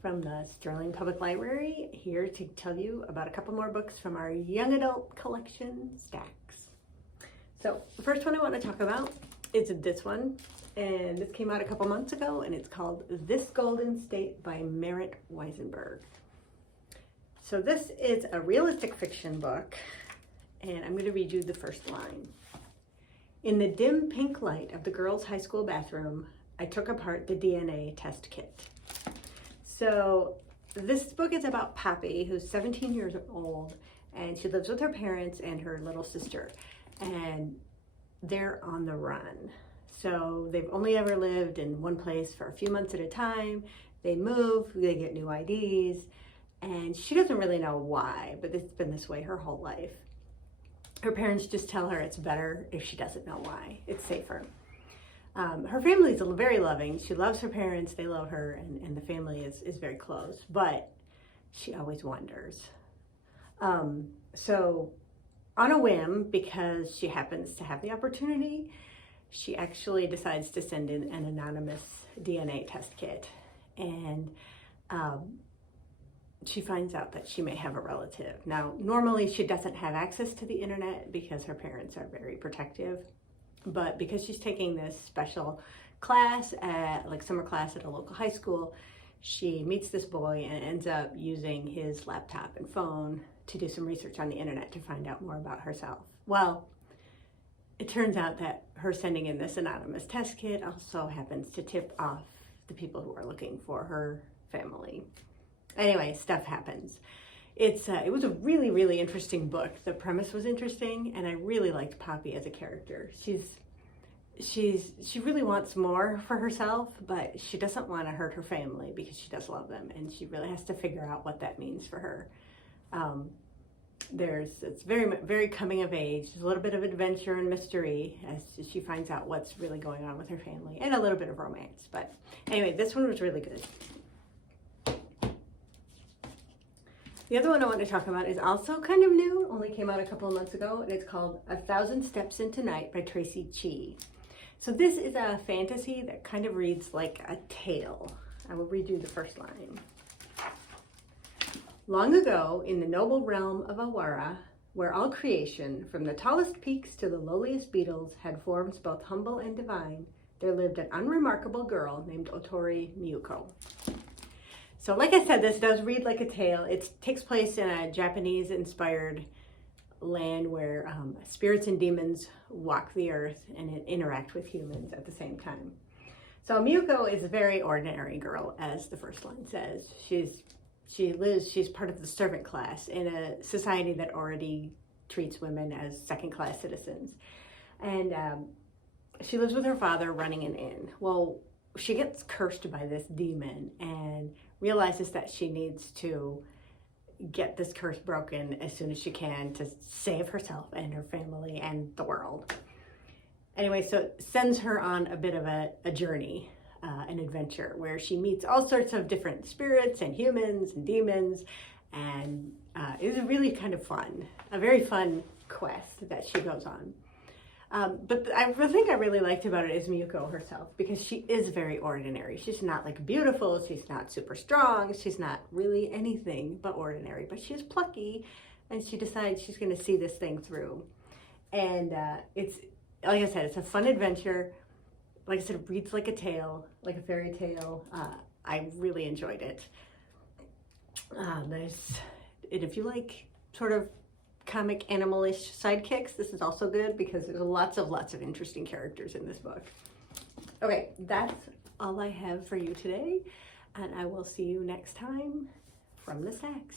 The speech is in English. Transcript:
from the Sterling Public Library, here to tell you about a couple more books from our young adult collection, Stacks. So the first one I want to talk about is this one, and this came out a couple months ago, and it's called This Golden State by Marit Weisenberg. So this is a realistic fiction book, and I'm going to read you the first line. In the dim pink light of the girls' high school bathroom, I took apart the DNA test kit. So this book is about Poppy, who's 17 years old, and she lives with her parents and her little sister, and they're on the run. So they've only ever lived in one place for a few months at a time. They move, they get new IDs, and she doesn't really know why, but it's been this way her whole life. Her parents just tell her it's better if she doesn't know why. It's safer. Her family is very loving. She loves her parents, they love her, and the family is very close, but she always wonders. So on a whim, because she happens to have the opportunity, she actually decides to send in an anonymous DNA test kit. And she finds out that she may have a relative. Now, normally she doesn't have access to the internet because her parents are very protective. But because she's taking this special class, summer class at a local high school, she meets this boy and ends up using his laptop and phone to do some research on the internet to find out more about herself. Well, it turns out that her sending in this anonymous test kit also happens to tip off the people who are looking for her family. Anyway, stuff happens. It was a really, really interesting book. The premise was interesting, and I really liked Poppy as a character. She really wants more for herself, but she doesn't want to hurt her family because she does love them, and she really has to figure out what that means for her. It's very, very coming of age. There's a little bit of adventure and mystery as she finds out what's really going on with her family, and a little bit of romance. But anyway, this one was really good. The other one I want to talk about is also kind of new, only came out a couple of months ago, and it's called 1,000 Steps Into Night by Traci, Chee. So this is a fantasy that kind of reads like a tale. I will read you the first line. Long ago, in the noble realm of Awara, where all creation, from the tallest peaks to the lowliest beetles, had forms both humble and divine, there lived an unremarkable girl named Otori Miyuko. So like I said, this does read like a tale. It takes place in a Japanese-inspired land where spirits and demons walk the earth and interact with humans at the same time. So Miyuko is a very ordinary girl, as the first line says. She's part of the servant class in a society that already treats women as second-class citizens. And she lives with her father running an inn. Well, she gets cursed by this demon and realizes that she needs to get this curse broken as soon as she can to save herself and her family and the world. Anyway, so it sends her on a bit of a journey, an adventure, where she meets all sorts of different spirits and humans and demons, and it was really kind of fun, a very fun quest that she goes on. But the thing I really liked about it is Miyuko herself, because she is very ordinary. She's not like beautiful, she's not super strong, she's not really anything but ordinary, but she's plucky, and she decides she's going to see this thing through. And it's, like I said, it's a fun adventure. Like I said, it reads like a tale, like a fairy tale. I really enjoyed it. And if you like sort of comic animalish sidekicks, this is also good because there's lots of interesting characters in this book. Okay, that's all I have for you today, and I will see you next time from the Stacks.